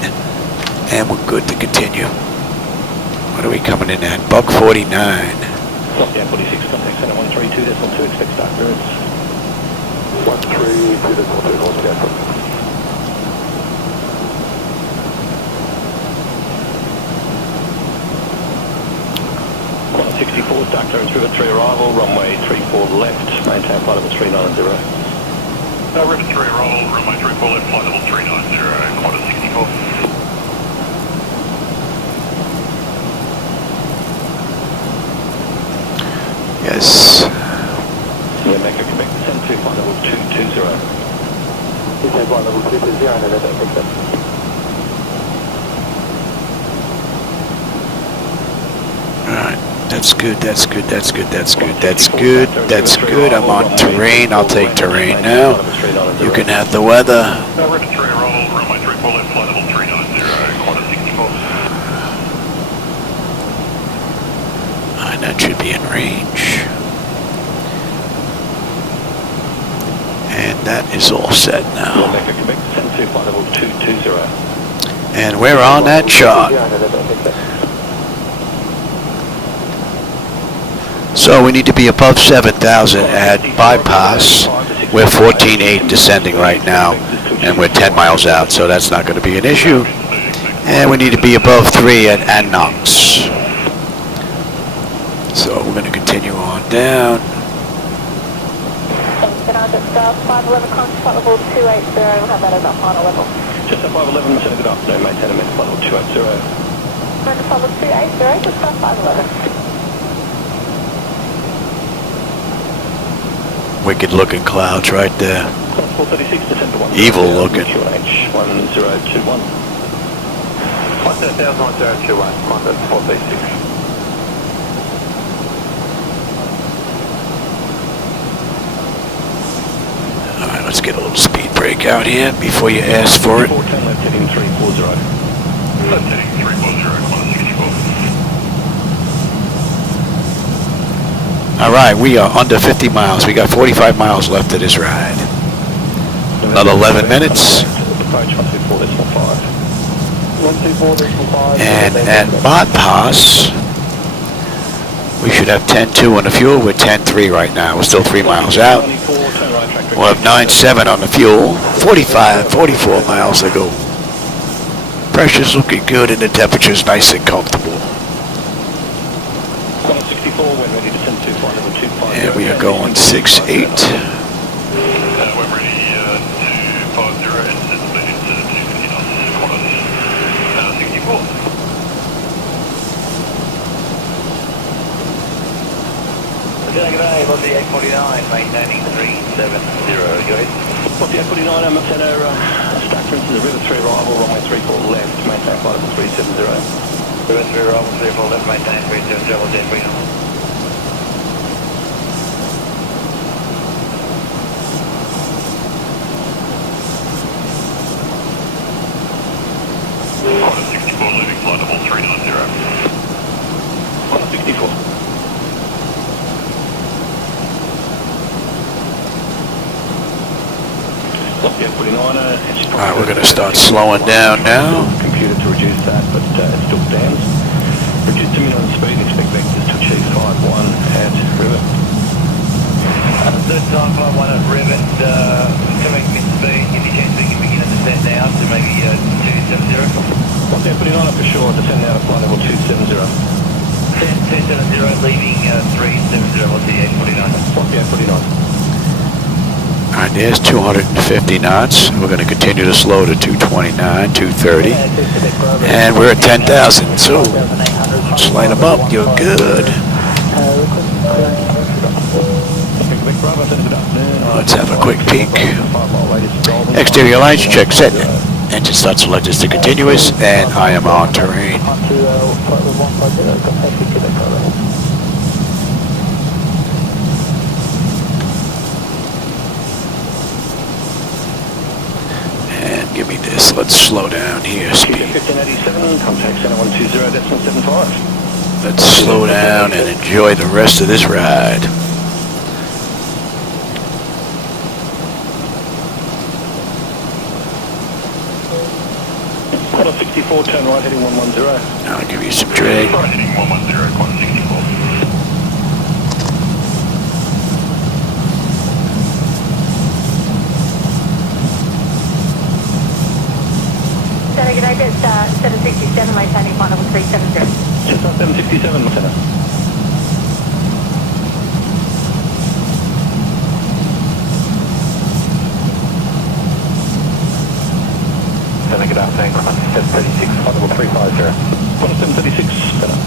And we're good to continue. What are we coming in at? Buck 49. Yeah, 46, contact center 132.2, expect start clearance. 132.2, altogether. 164, start clearance, river 3 arrival, runway 34 left, maintain flight level 390. River 3 arrival, runway 34 left, flight level 390, quarter 64. Yes. Yeah, make a Quebec, descend to flight level 220. Descend flight level 220, and then that's it. Alright, that's good, that's good, that's good, that's good, that's good, that's good. I'm on terrain, I'll take terrain now. You can have the weather. River 3 roll, runway 34 left, flight level 390, quarter 64. And that should be in range. And that is all set now. And we're on that shot. So we need to be above 7,000 at bypass. We're 14.8 descending right now, and we're 10 miles out, so that's not going to be an issue. And we need to be above 3 at Anox. So we're going to continue on down. Can I just 511 contact flight level 280, we'll have that as our final level. Just at 511, good afternoon, maintain a minute, flight level 280. Contact flight level 280, just 511. Wicked looking clouds right there. Evil looking. QNH 1021. 1021, contact 436. Alright, let's get a little speed break out here before you ask for it. 410 left heading 340. Left heading 340, 164. Alright, we are under 50 miles. We got 45 miles left of this ride. Another 11 minutes. And at bypass, we should have 10.2 on the fuel. We're 10.3 right now. We're still 3 miles out. We'll have 9.7 on the fuel. 44 miles to go. Pressure's looking good and the temperature's nice and comfortable. descend to flight level 250. And we are going 6-8. We're ready to 50 and set speed to 250 knots, quad 64. G'day, Aussie 849, maintaining 370, go ahead. Aussie 849, I'm at center, Stackford to the River 3 arrival, runway 34 left, maintain flight level 370. River 3 arrival, 34 left, maintain 370, Aussie 849. Quad 64, leaving flight level 390. Quad 64. Alright, we're going to start slowing down now. Computer to reduce that, but it still stands. Reduce to minimum speed, expect vectors to achieve 5-1 at Rivet. Third time 5-1 at Rivet, coming mid speed, any chance we can begin to descend now to maybe 270? What's that, putting on it for sure, descend now to flight level 270. 270, leaving 370, what's the 849? What's the 849? Alright, there's 250 knots. We're going to continue to slow to 229, 230. And we're at 10,000, so let's light them up. You're good. Let's have a quick peek. Exterior lights, check set. Engine start selected to continuous, and I am on terrain. Give me this. Let's slow down here. Speed. 1587, contact center 120.75. Let's slow down and enjoy the rest of this ride. Quarter 64, turn right, heading 110. I'll give you some drag. Heading 110, quad 64. G'day, that's 767, maintaining flight level 370. Just on 767, Lieutenant. Good afternoon, 736, flight level 350. 736, Lieutenant.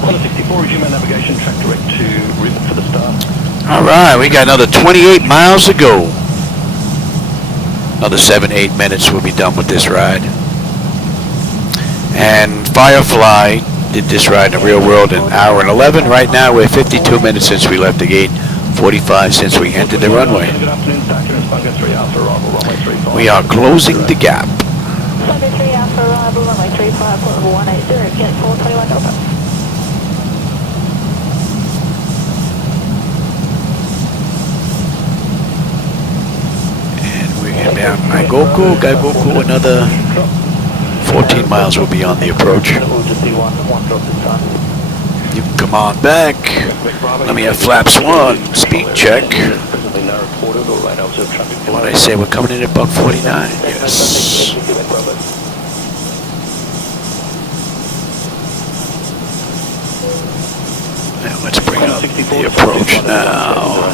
Quad 64, resume our navigation, track direct to Rivet for the start. Alright, we got another 28 miles to go. Another 7-8 minutes, we'll be done with this ride. And Firefly did this ride in the real world in 1 hour and 11. Right now we're 52 minutes since we left the gate, 45 since we entered the runway. We are closing the gap. Sunday 3 Alpha arrival, runway 35, flight level 180, get 421 Delta. Down Gaigoku, another 14 miles will be on the approach. You can come on back. Let me have flaps 1, speed check. What I say, we're coming in at buck 49? Yes. Now let's bring up the approach now.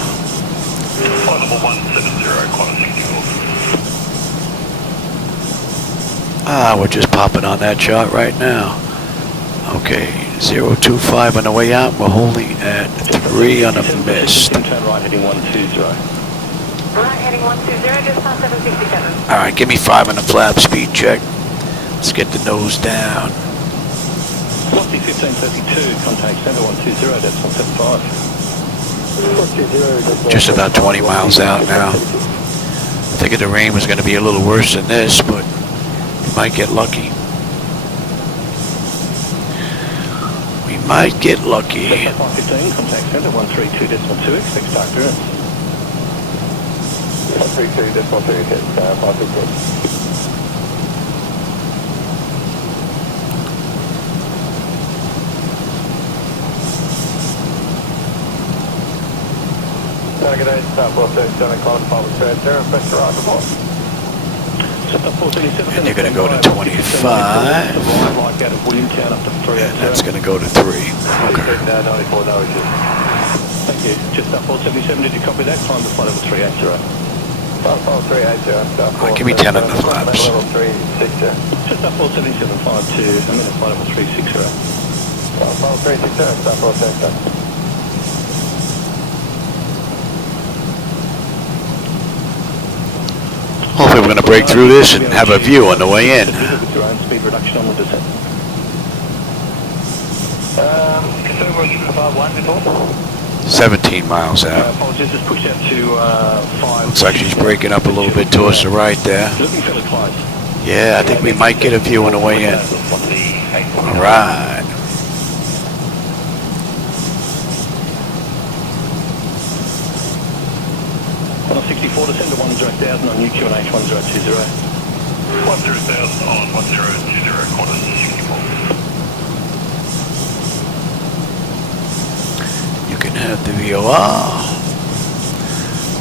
Flight level 170, quad 64. We're just popping on that chart right now. Okay, 025 on the way out. We're holding at 3 on a mist. Turn right, heading 120. Right, heading 120, just past 767. All right, give me 5 on the flap, speed check. Let's get the nose down. Lofty 1532, contact center 120, that's 175. Just about 20 miles out now. I figured the rain was going to be a little worse than this, but we might get lucky. We might get lucky. 515, contact center 132.2, expect start clearance. 132.2, 515. Good day, Southwest 37, calling Palmer Strait, there, pressure on report. And you're going to go to 25. And that's going to go to 3. Okay. Thank you. Just up 477, did you copy that? Climb to flight level 380. Give me 10 on the flaps. Just up 477.52, I'm in flight level 360. Flight 360, start 477. Hopefully we're going to break through this and have a view on the way in. Speed reduction on the descent. 17 miles out. Apologies, just pushed out to 5. Looks like she's breaking up a little bit towards the right there. Looking fairly close. Yeah, I think we might get a view on the way in. All right. On 64, descend to 10,000 on UQ and H1020. 10,000 on 1020, quarters 64. You can have the VOR.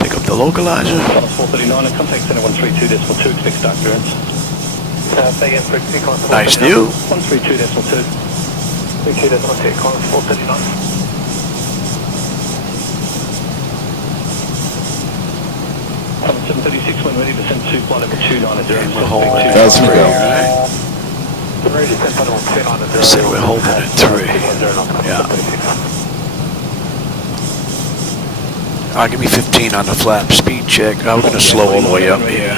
Pick up the localizer. 439 and contact center 132.2, expect start clearance. Nice view. 132.2. 32.2, 439. On 736 when ready to send to flight level 290. We're holding As we go. I said we're holding at 3. Yeah. Give me 15 on the flap speed check. We're going to slow all the way up here.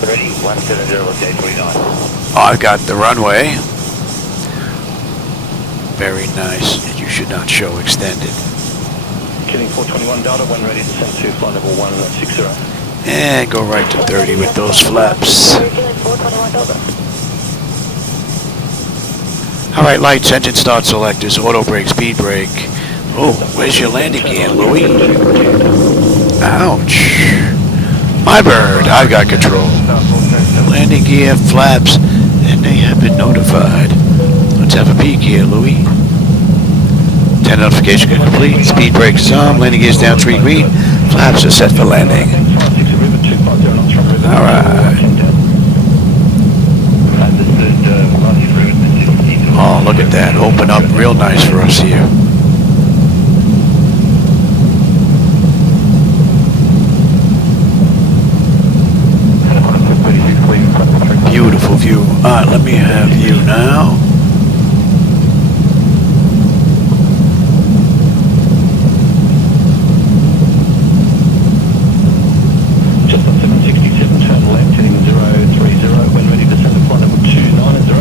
Ready, 170, okay, 49. I've got the runway. Very nice. You should not show extended. Killing 421 Delta when ready to send to flight level 160. And go right to 30 with those flaps. Alright, lights, engine start selectors, auto brake, speed brake. Oh, where's your landing gear, Louis? Ouch. My bird, I've got control. Landing gear, flaps, and they have been notified. Let's have a peek here, Louis. 10 notification complete, speed brakes is on, landing gears down 3 green, flaps are set for landing. Alright. Oh, look at that, open up real nice for us here. Beautiful view. Alright, let me have you now. Just on 767, turn left, heading 030, when ready to send to flight level 290,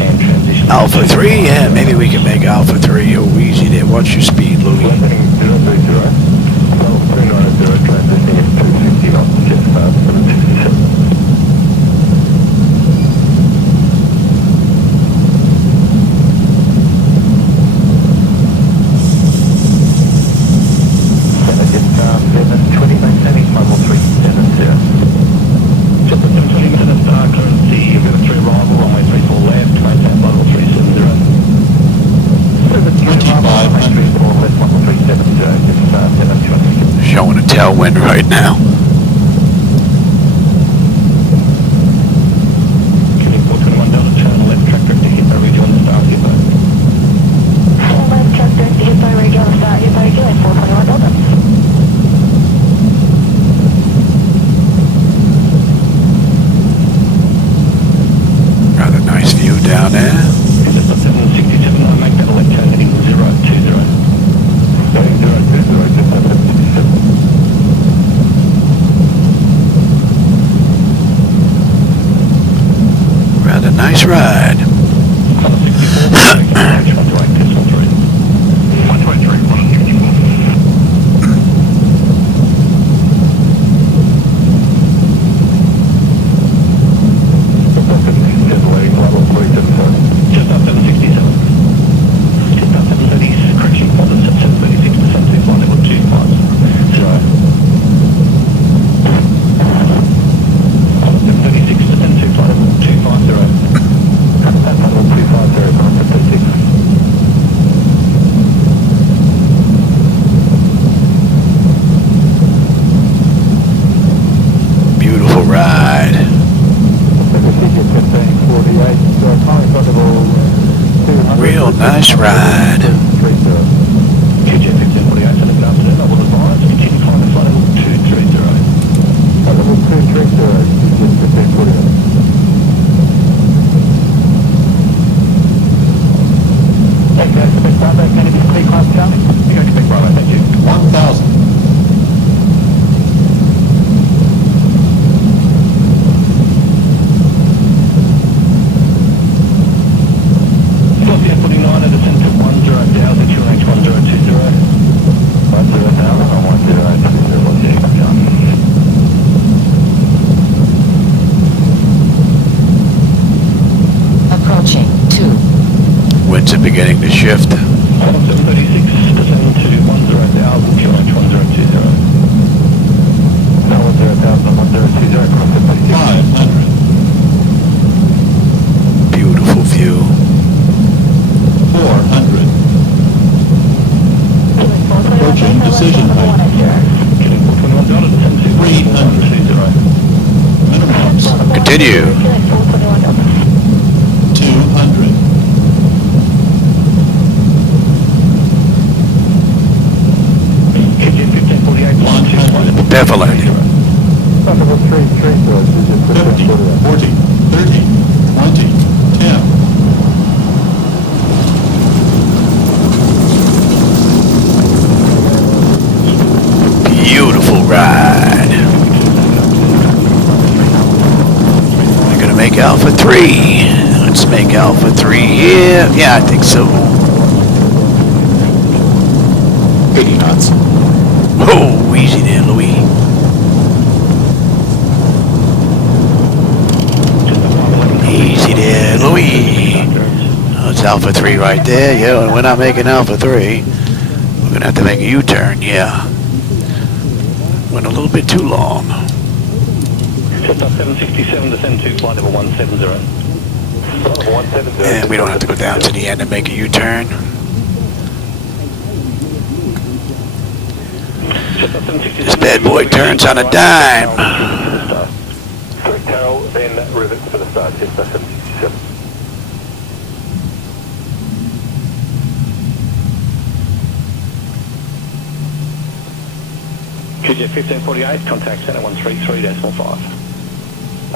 and transition. Alpha 3, yeah, maybe we can make Alpha 3. Oh, easy there. Watch your speed, Louis. Heading 030, level 390, transitioning at 260 knots, just past 767. Showing a tailwind right now. Killing 421 Delta, turn left, track director, hit by radio on the start, hit by. Left track director, hit by radio on the start, hit by radio, 421 Delta. Rather nice view down there. Just on 767, I make that left turn, heading 020. Heading 020, just on 767. Rather nice ride. Just up 767. Just up 730, correction, quarters at 736 to 725, level 250. On 736 to 725, level 250. real nice ride. QJ 1548, send a good afternoon. I will advise. Continue climbing flight level 230. Level 230, QJ 1548. Okay, Quebec Bravo, can you clear climb Charlie? You go Quebec Bravo, thank you. 1,000. Scorpion 49 at descent to 10,000, QNH 1020. 10,000 on 1020, what's the aircraft Charlie? Approaching 2. Winds are beginning to shift. 736, descend to 10,000, QNH 1020. Now 10,000 on 1020, cross 736. 500. Beautiful view. 400. Approaching decision height. 300. Minimums. Continue. 200. Kitchen 1548, 121. Prepare for landing. 50, 40, 30, 20, 10. Beautiful ride. We're gonna make Alpha 3. Let's make Alpha 3 here. Yeah, I think so. 80 knots. Oh, easy there, Louis. Easy there, Louis. That's Alpha 3 right there. Yeah, and we're not making Alpha 3. We're gonna have to make a U-turn, yeah. Went a little bit too long. Cessna 767, descend to flight level 170. Level 170. And we don't have to go down to the end and make a U-turn. This bad boy turns on a dime. Carol, then rivet for the start, Cessna 767. QJ 1548, contact center 133.5.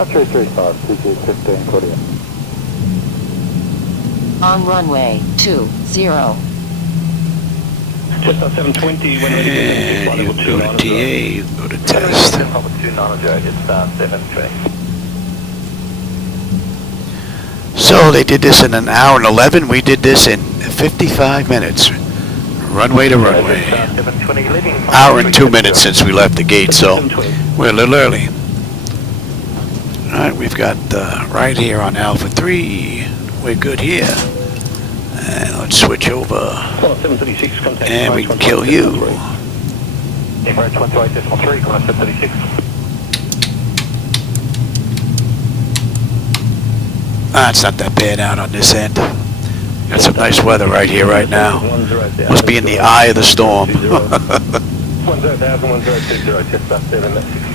335, QJ 1548. On runway 20. Cessna 720, when ready, And flight you level go to 29. TA, you go to test. Papa 29, it's 720. So they did this in an hour and 11. We did this in 55 minutes. Runway to runway. 720, leaving. Hour and 2 minutes since we left the gate, so we're a little early. Alright, we've got right here on Alpha 3. We're good here. And let's switch over. 736, contact. And we can kill you. Emirates 128.3, contact 736. It's not that bad out on this end. Got some nice weather right here, right now. Must be in the eye of the storm. 10,000,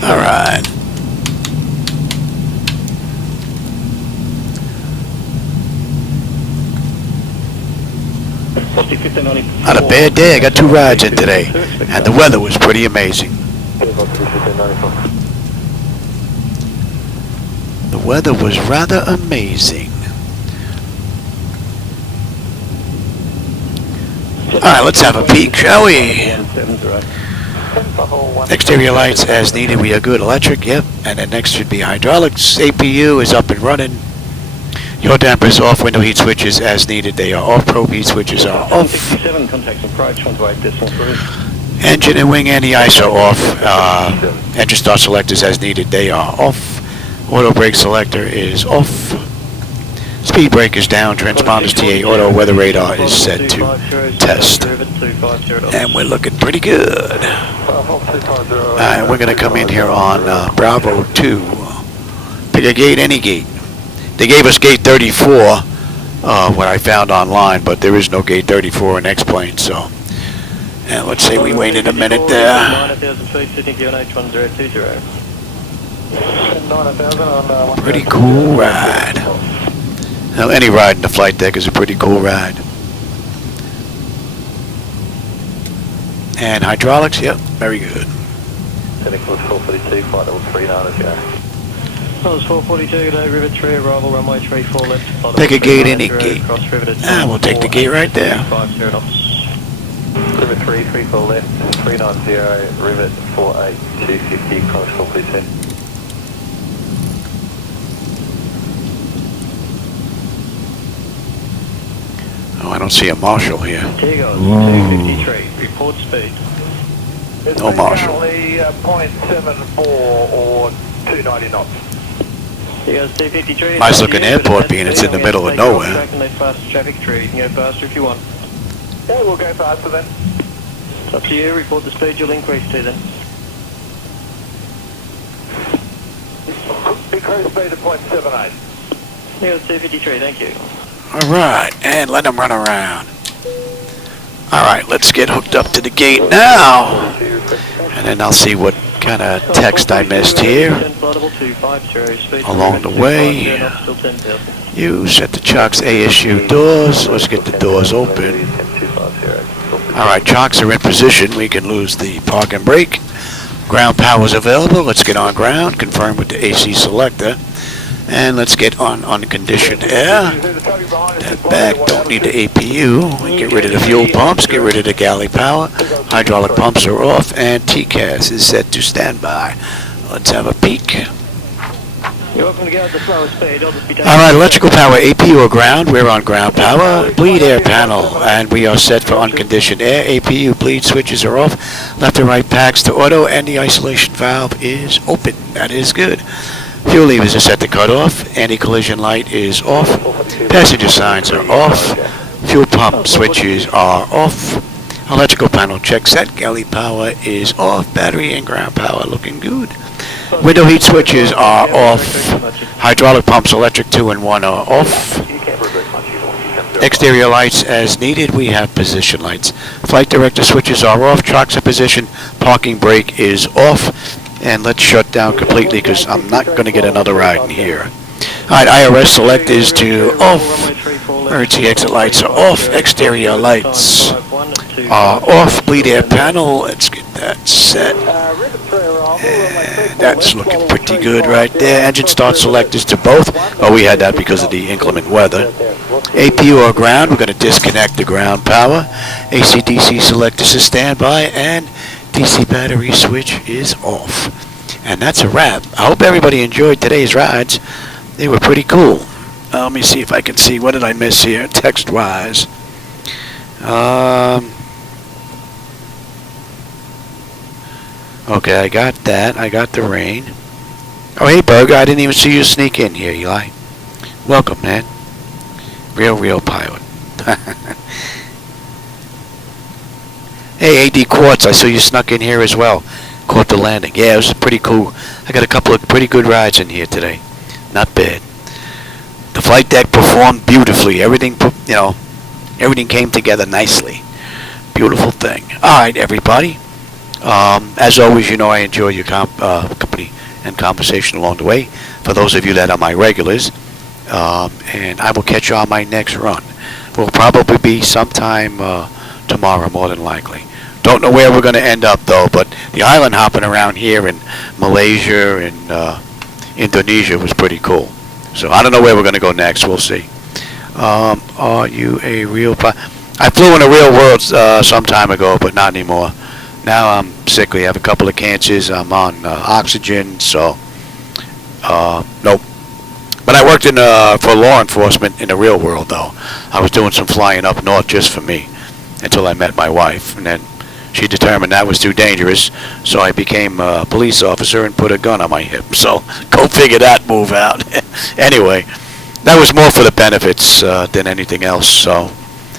All right. Not a bad day. I got 2 rides in today, and the weather was pretty amazing. The weather was rather amazing. Alright, let's have a peek, shall we? Exterior lights as needed. We are good. Electric, yep. And then next should be hydraulics. APU is up and running. Your dampers off. Window heat switches as needed. They are off. Probe heat switches are off. 67, contact approach 128.3. Engine and wing anti-iso off. Engine start selectors as needed. They are off. Auto brake selector is off. Speed brake is down. Transponders TA. Auto weather radar is set to test. And we're looking pretty good. Alright, we're going to come in here on Bravo 2. Pick a gate, any gate. They gave us gate 34 what I found online, but there is no gate 34 in X-plane, so. And let's say we waited a minute there. 9,000 feet, Sydney QNH 1020. Pretty cool ride. Now, any ride in the flight deck is a pretty cool ride. And hydraulics, yep, very good. Technical 442, flight level 39 0. Well, it's 442, today, rivet 3, arrival, runway 34 left. Pick a gate, any gate. Cross riveted. We'll take the gate right there. 50 knots. Rivet 3, 34 left, 390, rivet 48, 250, cross 442. Oh, I don't see a marshal here. Tigos, 253, report speed. No marshal. Currently 0.74 or 290 knots. Tigos, 253. Nice looking airport being it's in the middle of nowhere. Track and let faster traffic through. You can go faster if you want. Yeah, we'll go faster then. It's up to you. Report the speed you'll increase to then. Cruise speed of 0.78. Tigos, 253. Thank you. All right, and let them run around. All right, let's get hooked up to the gate now. And then I'll see what kind of text I missed here. Along the way, you set the chocks ASU doors. Let's get the doors open. All right, chocks are in position. We can lose the park and brake. Ground power is available. Let's get on ground. Confirm with the AC selector. And let's get on unconditioned air. That back, don't need the APU. We get rid of the fuel pumps, get rid of the galley power. Hydraulic pumps are off, and TCAS is set to standby. Let's have a peek. You're welcome to go at the slowest speed. Alright, electrical power, APU or ground. We're on ground power. Bleed air panel, and we are set for unconditioned air. APU bleed switches are off. Left and right packs to auto, and the isolation valve is open. That is good. Fuel levers are set to cut off. Anti-collision light is off. Passenger signs are off. Fuel pump switches are off. Electrical panel check set. Galley power is off. Battery and ground power looking good. Window heat switches are off. Hydraulic pumps, electric 2 and 1 are off. Exterior lights as needed. We have position lights. Flight director switches are off. Chocks are position. Parking brake is off. And let's shut down completely because I'm not going to get another ride in here. Alright, IRS select is to off. Emergency exit lights are off. Exterior lights are off. Bleed air panel. Let's get that set. And that's looking pretty good right there. Engine start selectors to both. Oh, we had that because of the inclement weather. APU or ground. We're going to disconnect the ground power. AC/DC selectors to standby. And DC battery switch is off. And that's a wrap. I hope everybody enjoyed today's rides. They were pretty cool. Let me see if I can see. What did I miss here text-wise? Okay, I got that. I got the rain. Oh, hey, Burger. I didn't even see you sneak in here, Eli. Welcome, man. Real pilot. Hey, AD Quartz, I saw you snuck in here as well. Caught the landing. Yeah, it was pretty cool. I got a couple of pretty good rides in here today. Not bad. The flight deck performed beautifully. Everything, everything came together nicely. Beautiful thing. All right, everybody. As always, I enjoy your company and conversation along the way. For those of you that are my regulars, and I will catch you on my next run. Will probably be sometime tomorrow, more than likely. Don't know where we're going to end up, though, but the island hopping around here in Malaysia and Indonesia was pretty cool. So I don't know where we're going to go next. We'll see. Are you a real pilot? I flew in a real world some time ago, but not anymore. Now I'm sickly. I have a couple of cancers. I'm on oxygen, so nope. But I worked for law enforcement in the real world, though. I was doing some flying up north just for me until I met my wife, and then she determined that was too dangerous, so I became a police officer and put a gun on my hip. So go figure that move out. Anyway, that was more for the benefits than anything else. So,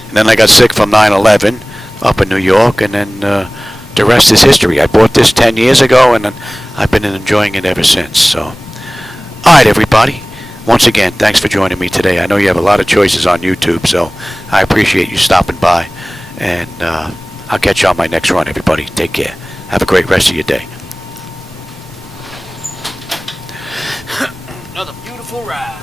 and then I got sick from 9/11 up in New York, and then the rest is history. I bought this 10 years ago, and I've been enjoying it ever since. So, all right, everybody. Once again, thanks for joining me today. I know you have a lot of choices on YouTube, so I appreciate you stopping by. And I'll catch you on my next run, everybody. Take care. Have a great rest of your day. Another beautiful ride.